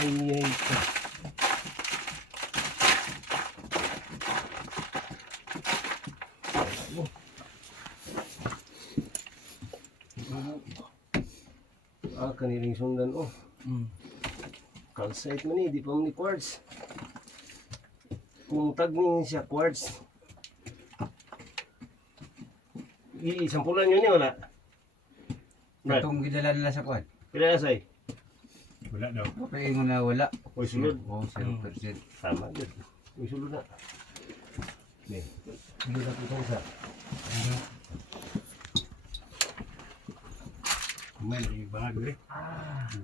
ito. Ah, kanilang sundan oh. Mm. Calcite man eh, di pa man ni quartz. Kung tag ni siya quartz. I-sampulan nyo ni wala. Brad, Katong gidala nila sa kwan. pila asay? Wala daw. Papaingon na wala. Uy, sulod. Oo, 0%. Tama, good. Uy, sulod na. Nih, sulod na itong isa. May ibang eh.